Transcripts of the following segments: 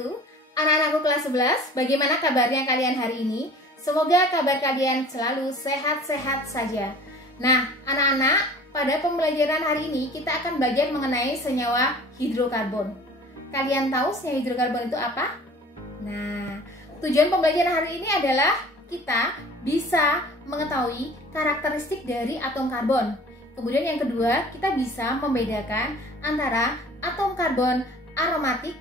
wabarakatuh. Anak-anakku kelas 11, bagaimana kabarnya kalian hari ini? Semoga kabar kalian selalu sehat-sehat saja. Nah, anak-anak, pada pembelajaran hari ini kita akan belajar mengenai senyawa hidrokarbon. Kalian tahu senyawa hidrokarbon itu apa? Nah, tujuan pembelajaran hari ini adalah kita bisa mengetahui karakteristik dari atom karbon. Kemudian yang kedua, kita bisa membedakan antara atom karbon aromatik,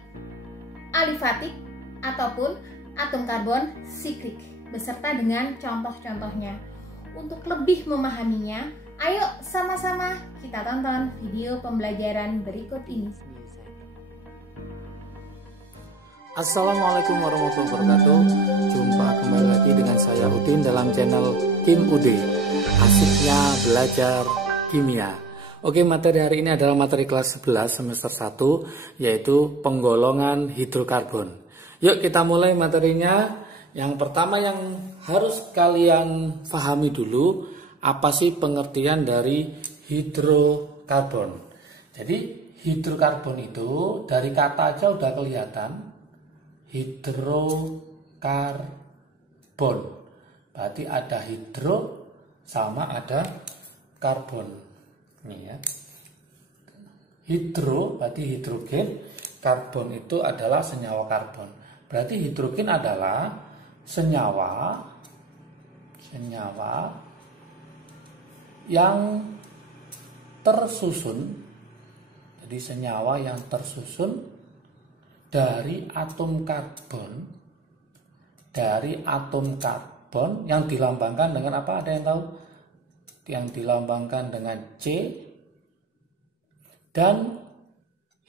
alifatik, ataupun atom karbon siklik, beserta dengan contoh-contohnya. Untuk lebih memahaminya, ayo sama-sama kita tonton video pembelajaran berikut ini. Assalamualaikum warahmatullahi wabarakatuh. Jumpa kembali lagi dengan saya Udin dalam channel Kim Ude. Asiknya belajar kimia. Oke, materi hari ini adalah materi kelas 11 semester 1, yaitu penggolongan hidrokarbon. Yuk kita mulai materinya. Yang pertama yang harus kalian pahami dulu, apa sih pengertian dari hidrokarbon. Jadi hidrokarbon itu dari kata aja udah kelihatan, hidrokarbon. Berarti ada hidro sama ada karbon. Ini ya. Hidro berarti hidrogen, karbon itu adalah senyawa karbon. Berarti hidrogen adalah senyawa yang tersusun. Jadi senyawa yang tersusun dari atom karbon. Dari atom karbon yang dilambangkan dengan apa? Ada yang tahu? Yang dilambangkan dengan C dan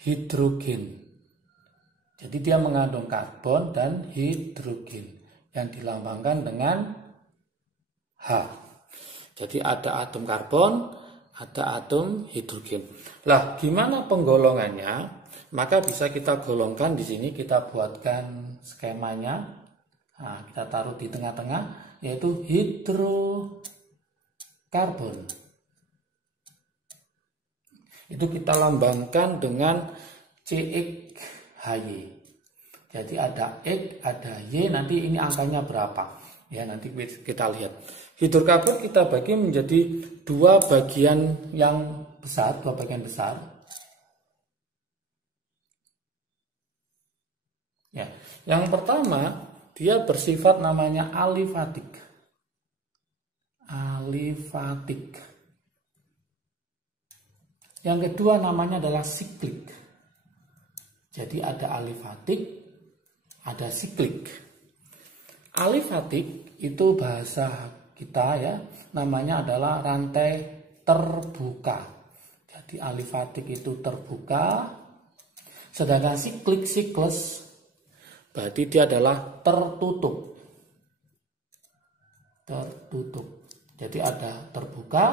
hidrogen. Jadi dia mengandung karbon dan hidrogen yang dilambangkan dengan H. Jadi ada atom karbon, ada atom hidrogen. Lah, gimana penggolongannya? Maka bisa kita golongkan di sini, kita buatkan skemanya. Nah, kita taruh di tengah-tengah, yaitu hidrokarbon. Itu kita lambangkan dengan CXHY. Jadi ada X, ada Y, nanti ini angkanya berapa? Ya, nanti kita lihat. Hidrokarbon kita bagi menjadi dua bagian yang besar, dua bagian besar. Ya, yang pertama dia bersifat namanya alifatik. Alifatik. Yang kedua namanya adalah siklik. Jadi ada alifatik, ada siklik. Alifatik itu bahasa kita ya, namanya adalah rantai terbuka. Jadi alifatik itu terbuka, sedangkan siklik, siklus, berarti dia adalah tertutup. Tertutup. Jadi ada terbuka,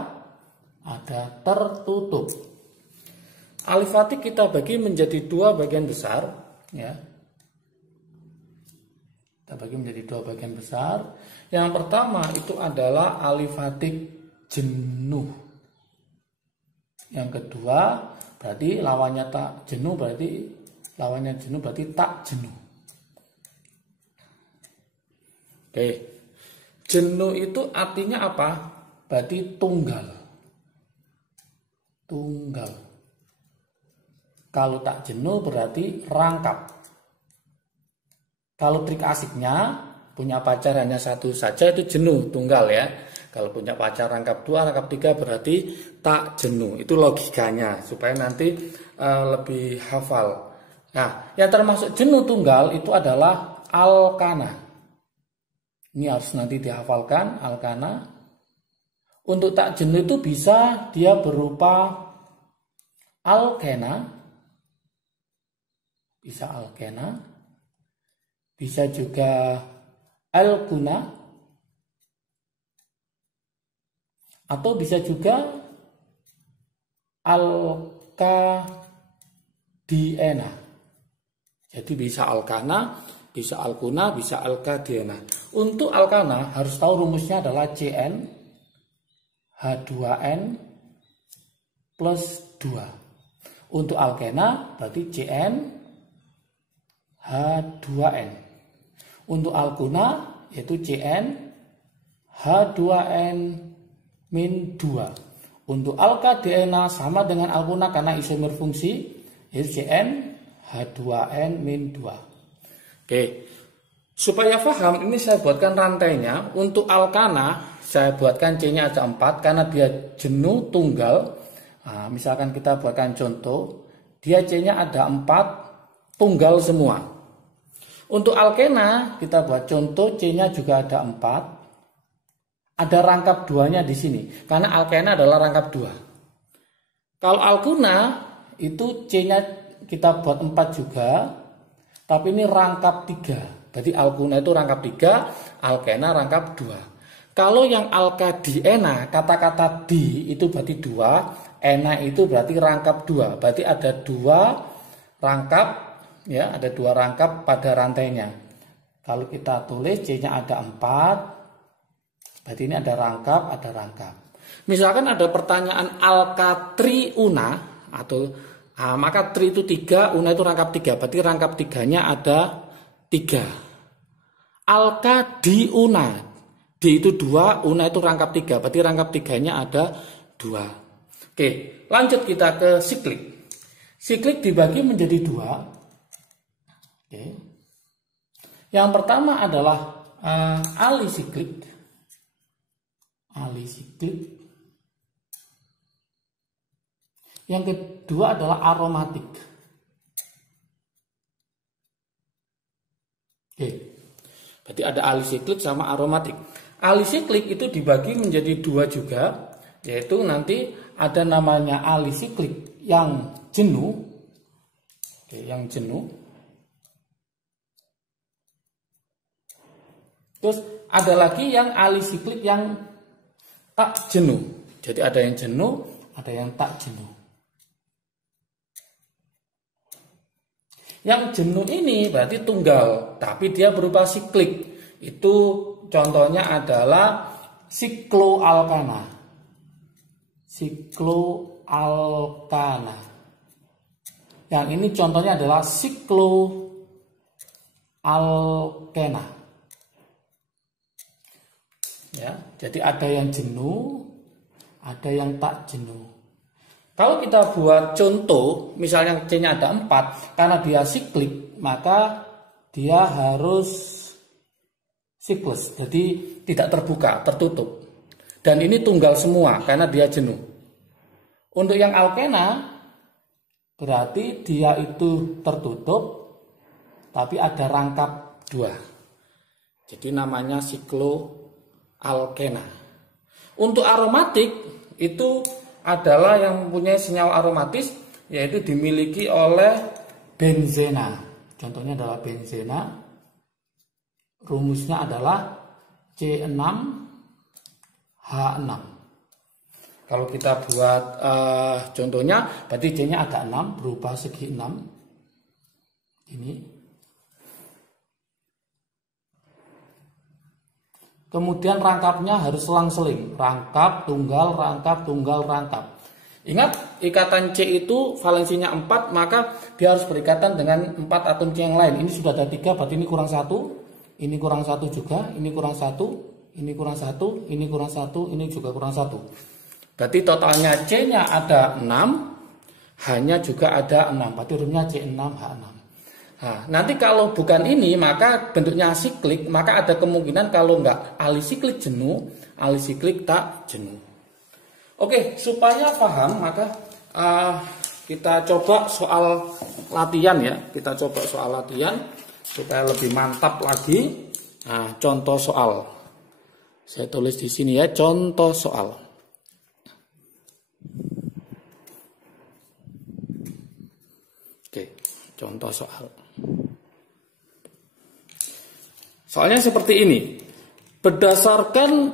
ada tertutup. Alifatik kita bagi menjadi dua bagian besar, ya. Kita bagi menjadi dua bagian besar. Yang pertama itu adalah alifatik jenuh. Yang kedua berarti lawannya tak jenuh, berarti lawannya jenuh berarti tak jenuh. Oke. Jenuh itu artinya apa? Berarti tunggal. Tunggal. Kalau tak jenuh berarti rangkap. Kalau trik asiknya punya pacar hanya satu saja itu jenuh, tunggal ya. Kalau punya pacar rangkap dua, rangkap tiga berarti tak jenuh. Itu logikanya supaya nanti lebih hafal. Nah, yang termasuk jenuh tunggal itu adalah alkana. Ini harus nanti dihafalkan, alkana. Untuk tak jenuh itu bisa dia berupa alkena. Bisa alkena, bisa juga alkuna, atau bisa juga alkadiena. Jadi bisa alkana, bisa alkuna, bisa alkadiena. Untuk alkana harus tahu rumusnya adalah Cn H2n plus 2. Untuk alkena berarti Cn H2N. Untuk alkuna yaitu Cn H2N-2. Untuk alka DNA sama dengan alkuna karena isomer fungsi yaitu Cn H2N-2. Oke. Supaya paham, ini saya buatkan rantainya. Untuk alkana saya buatkan C-nya ada 4 karena dia jenuh tunggal. Nah, misalkan kita buatkan contoh, dia C-nya ada 4 tunggal semua. Untuk alkena kita buat contoh, C-nya juga ada 4. Ada rangkap 2-nya di sini karena alkena adalah rangkap 2. Kalau alkuna itu C-nya kita buat 4 juga, tapi ini rangkap 3. Berarti alkuna itu rangkap 3, alkena rangkap 2. Kalau yang alkadiena, kata-kata di itu berarti 2, ena itu berarti rangkap 2. Berarti ada 2 rangkap, ya, ada 2 rangkap pada rantainya. Kalau kita tulis C-nya ada 4, berarti ini ada rangkap, ada rangkap. Misalkan ada pertanyaan alkatriuna atau maka tri itu 3, una itu rangkap 3, berarti rangkap 3-nya ada 3. Alkadiuna, D itu 2, una itu rangkap 3, berarti rangkap 3-nya ada 2. Oke, lanjut kita ke siklik. Siklik dibagi menjadi 2. Oke. Yang pertama adalah alisiklik. Alisiklik. Yang kedua adalah aromatik. Oke. Berarti ada alisiklik sama aromatik. Alisiklik itu dibagi menjadi 2 juga, yaitu nanti ada namanya alisiklik yang jenuh. Oke, yang jenuh. Terus ada lagi yang alisiklik yang tak jenuh. Jadi ada yang jenuh, ada yang tak jenuh. Yang jenuh ini berarti tunggal, tapi dia berupa siklik. Itu contohnya adalah sikloalkana. Sikloalkana. Yang ini contohnya adalah sikloalkena. Ya, jadi ada yang jenuh, ada yang tak jenuh. Kalau kita buat contoh, misalnya C-nya ada 4, karena dia siklik, maka dia harus siklus, jadi tidak terbuka, tertutup. Dan ini tunggal semua, karena dia jenuh. Untuk yang alkena, berarti dia itu tertutup, tapi ada rangkap 2. Jadi namanya sikloalkena. Untuk aromatik, itu adalah yang mempunyai senyawa aromatis, yaitu dimiliki oleh benzena. Contohnya adalah benzena. Rumusnya adalah C6H6. Kalau kita buat contohnya, berarti C-nya ada 6, berupa segi 6. Ini. Kemudian rangkapnya harus selang-seling, rangkap, tunggal, rangkap, tunggal, rangkap. Ingat, ikatan C itu valensinya 4, maka dia harus berikatan dengan 4 atom C yang lain. Ini sudah ada 3, berarti ini kurang 1, ini kurang 1 juga, ini kurang 1, ini kurang 1, ini kurang 1, ini juga kurang 1. Berarti totalnya C-nya ada 6, H-nya juga ada 6, berarti rumusnya C6H6. Nah, nanti kalau bukan ini, maka bentuknya siklik, maka ada kemungkinan kalau enggak alisiklik jenuh, alisiklik tak jenuh. Oke, supaya paham, maka kita coba soal latihan ya. Kita coba soal latihan supaya lebih mantap lagi. Nah, contoh soal. Saya tulis di sini ya, contoh soal. Oke, contoh soal. Soalnya seperti ini. Berdasarkan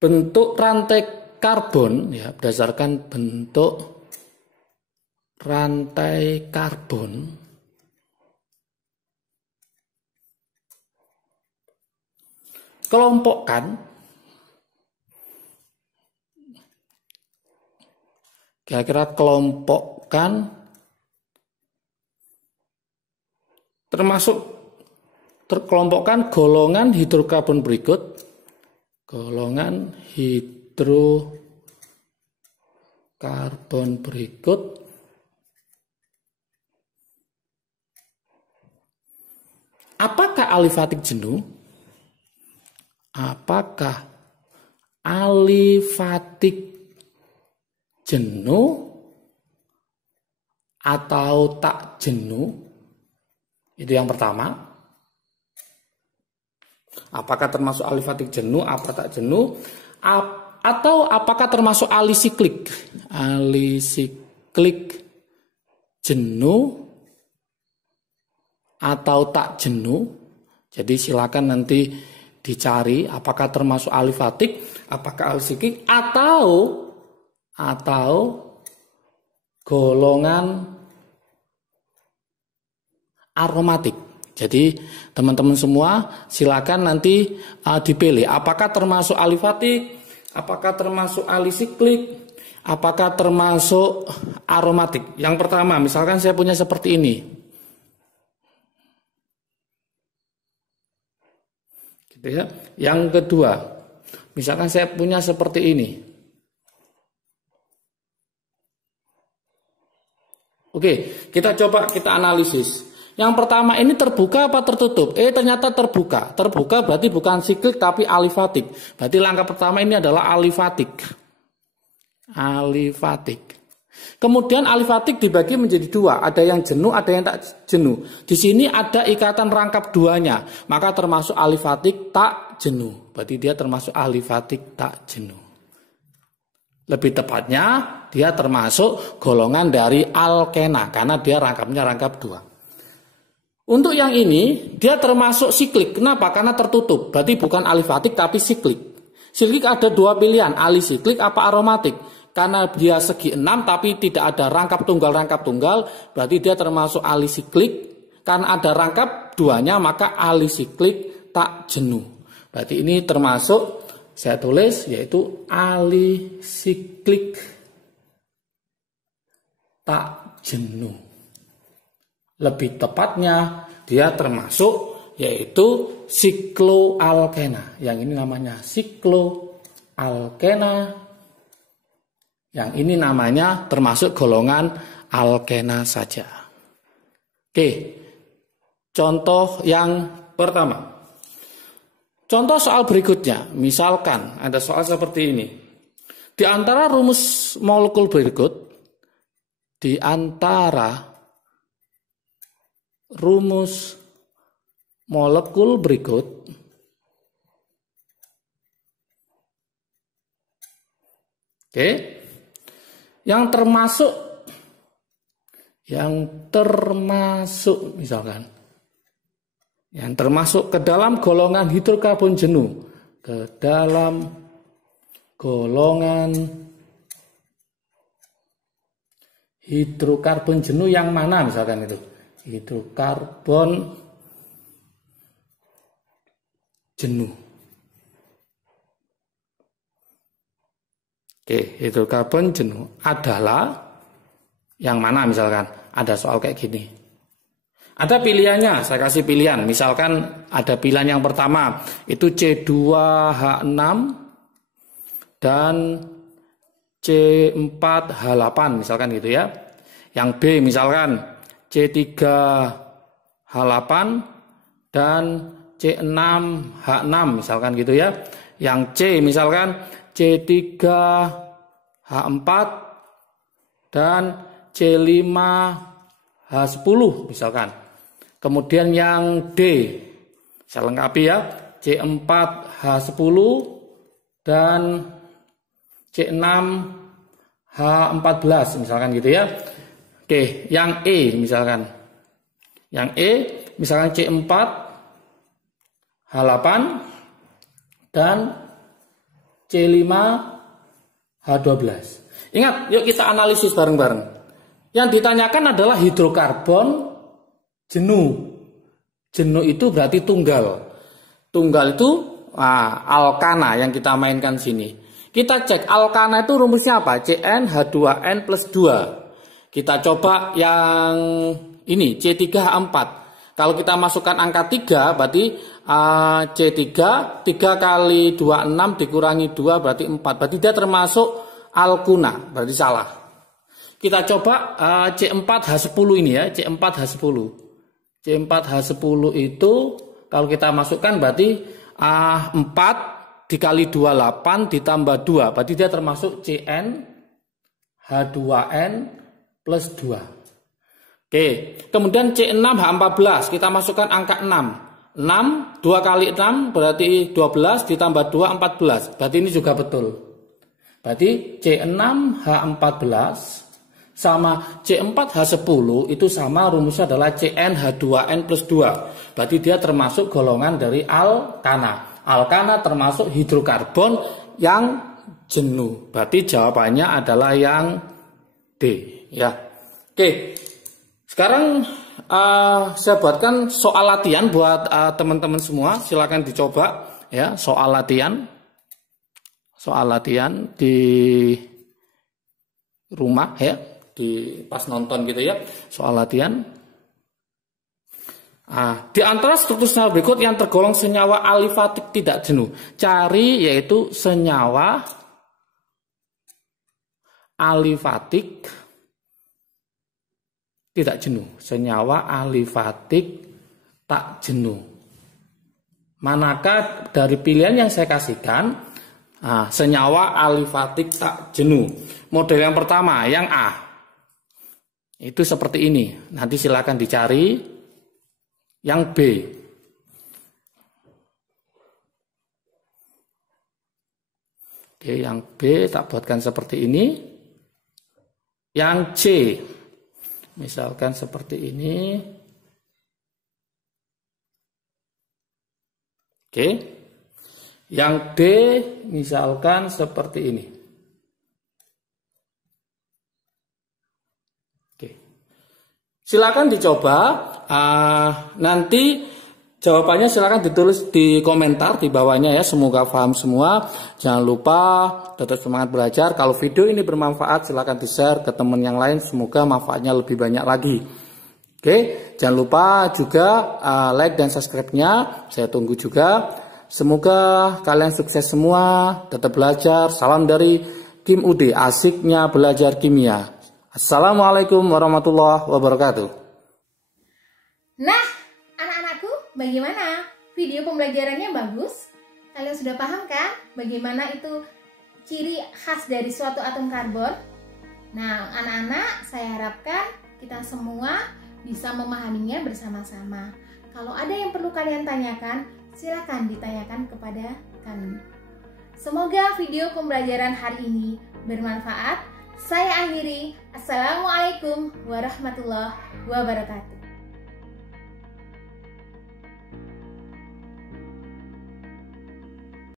bentuk rantai karbon ya, berdasarkan bentuk rantai karbon kelompokkan Kira-kira kelompokkan terkelompokkan golongan hidrokarbon berikut. Golongan hidrokarbon berikut apakah alifatik jenuh? Apakah alifatik jenuh atau tak jenuh? Itu yang pertama. Apakah termasuk alifatik jenuh, apa tak jenuh? Atau apakah termasuk alisiklik? Alisiklik jenuh atau tak jenuh? Jadi silakan nanti dicari apakah termasuk alifatik, apakah alisiklik atau golongan aromatik. Jadi teman-teman semua silakan nanti dipilih apakah termasuk alifatik, apakah termasuk alisiklik, apakah termasuk aromatik. Yang pertama, misalkan saya punya seperti ini. Gitu ya. Yang kedua, misalkan saya punya seperti ini. Oke, kita coba kita analisis. Yang pertama ini terbuka apa tertutup? Ternyata terbuka. Terbuka berarti bukan siklik tapi alifatik. Berarti langkah pertama ini adalah alifatik. Alifatik. Kemudian alifatik dibagi menjadi dua. Ada yang jenuh, ada yang tak jenuh. Di sini ada ikatan rangkap duanya. Maka termasuk alifatik tak jenuh. Berarti dia termasuk alifatik tak jenuh. Lebih tepatnya dia termasuk golongan dari alkena. Karena dia rangkapnya rangkap dua. Untuk yang ini, dia termasuk siklik. Kenapa? Karena tertutup. Berarti bukan alifatik, tapi siklik. Siklik ada dua pilihan, alisiklik apa aromatik. Karena dia segi 6, tapi tidak ada rangkap tunggal, berarti dia termasuk alisiklik. Karena ada rangkap duanya, maka alisiklik tak jenuh. Berarti ini termasuk, saya tulis, yaitu alisiklik tak jenuh. Lebih tepatnya dia termasuk yaitu sikloalkena. Yang ini namanya sikloalkena. Yang ini namanya termasuk golongan alkena saja. Oke. Contoh yang pertama. Contoh soal berikutnya. Misalkan ada soal seperti ini. Di antara rumus molekul berikut, di antara rumus molekul berikut yang termasuk misalkan yang termasuk ke dalam golongan hidrokarbon jenuh, ke dalam golongan hidrokarbon jenuh yang mana misalkan itu? Hidrokarbon jenuh. Hidrokarbon jenuh adalah yang mana misalkan? Ada soal kayak gini. Ada pilihannya, saya kasih pilihan. Misalkan ada pilihan yang pertama, itu C2H6 dan C4H8 misalkan gitu ya. Yang B misalkan C3H8 dan C6H6 misalkan gitu ya. Yang C misalkan C3H4 dan C5H10 misalkan. Kemudian yang D, saya lengkapi ya, C4H10 dan C6H14 misalkan gitu ya. Oke, yang E misalkan. Yang E misalkan C4H8 dan C5H12. Ingat, yuk kita analisis bareng-bareng. Yang ditanyakan adalah hidrokarbon jenuh. Jenuh itu berarti tunggal. Tunggal itu alkana yang kita mainkan sini. Kita cek alkana itu rumusnya apa? CnH2n plus 2. Kita coba yang ini C3H4. Kalau kita masukkan angka 3 berarti C3 3 kali 26 dikurangi 2 berarti 4. Berarti dia termasuk alkuna, berarti salah. Kita coba C4H10 ini ya, C4H10. C4H10 itu kalau kita masukkan berarti 4 dikali 28 ditambah 2. Berarti dia termasuk CnH2n plus 2. Oke, kemudian C6H14 kita masukkan angka 6. 6 2 kali 6 berarti 12 ditambah 2 14. Berarti ini juga betul. Berarti C6H14 sama C4H10 itu sama, rumusnya adalah CnH2n plus 2. Berarti dia termasuk golongan dari alkana. Alkana termasuk hidrokarbon yang jenuh. Berarti jawabannya adalah yang D ya. Oke. Sekarang saya buatkan soal latihan buat teman-teman semua. Silakan dicoba ya, soal latihan. Soal latihan di rumah ya, di pas nonton gitu ya, soal latihan. Di antara struktur senyawa berikut yang tergolong senyawa alifatik tidak jenuh, cari yaitu senyawa alifatik tidak jenuh. Senyawa alifatik tak jenuh. Manakah dari pilihan yang saya kasihkan senyawa alifatik tak jenuh? Model yang pertama, yang A. Itu seperti ini. Nanti silakan dicari. Yang B. Oke, yang B tak buatkan seperti ini. Yang C. Misalkan seperti ini. Oke. Yang D misalkan seperti ini. Oke. Silakan dicoba. Nanti jawabannya silakan ditulis di komentar di bawahnya ya. Semoga paham semua. Jangan lupa tetap semangat belajar. Kalau video ini bermanfaat silakan di-share ke teman yang lain. Semoga manfaatnya lebih banyak lagi. Oke, jangan lupa juga like dan subscribe-nya. Saya tunggu juga. Semoga kalian sukses semua. Tetap belajar. Salam dari Kim UD. Asiknya belajar kimia. Assalamualaikum warahmatullahi wabarakatuh. Nah, anak-anakku, bagaimana? Video pembelajarannya bagus? Kalian sudah paham kan bagaimana itu ciri khas dari suatu atom karbon? Nah, anak-anak, saya harapkan kita semua bisa memahaminya bersama-sama. Kalau ada yang perlu kalian tanyakan, silakan ditanyakan kepada kami. Semoga video pembelajaran hari ini bermanfaat. Saya akhiri. Assalamualaikum warahmatullahi wabarakatuh.